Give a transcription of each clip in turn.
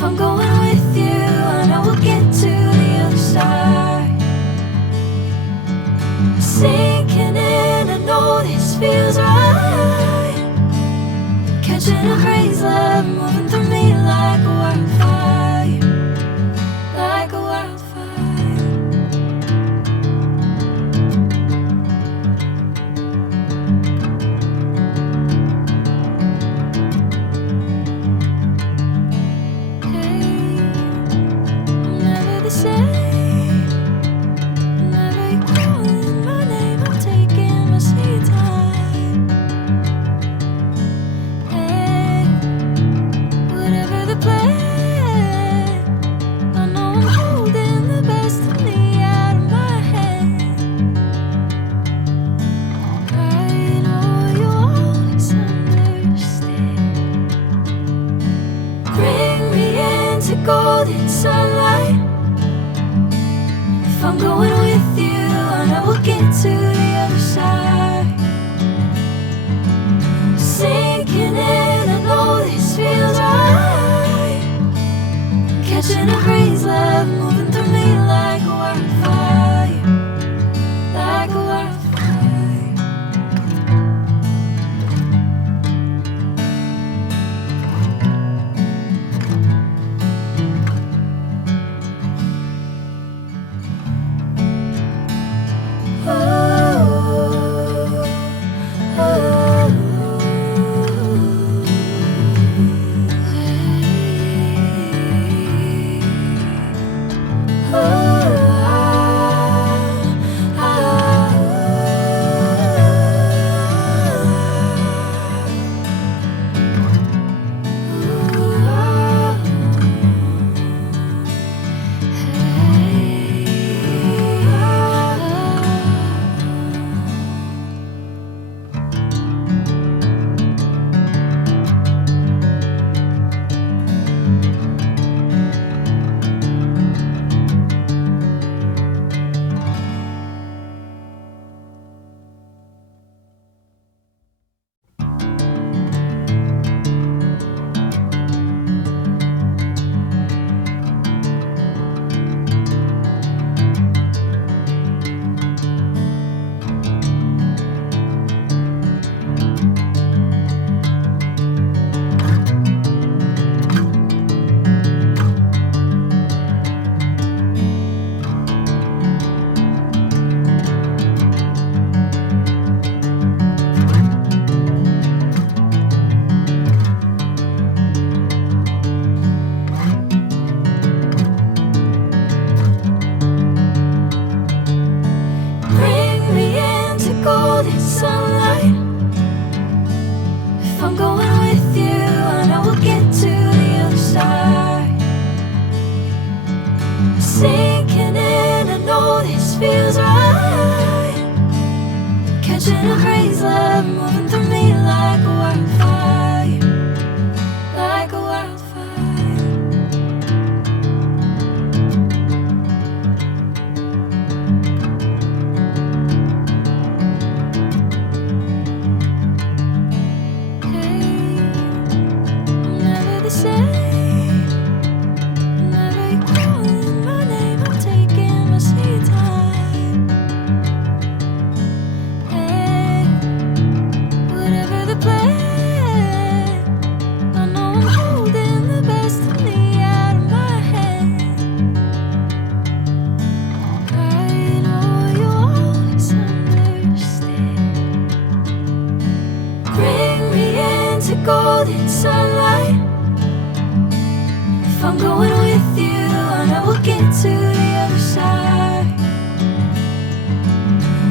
If I'm going with you, I know we'll get to the other side. Sinking in, I know this feels right. Catching a crazy love, moving through me like a wildfire, like a wildfire. Golden sunlight. If I'm going with you, I know we'll get to the other side. Sinking in, I know this feels right. Catching a crazy love, moving through me like a wildfire, like a wildfire. Sinking in, I know this feels right. Catching a crazy love, moving through me like a wildfire, like a wildfire. Hey, I'm never the same. Golden sunlight. If I'm going with you, I know we'll get to the other side.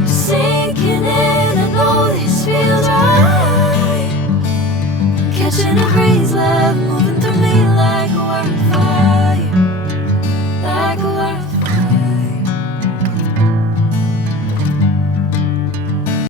Sinking in, I know this feels right. Catching a crazy love.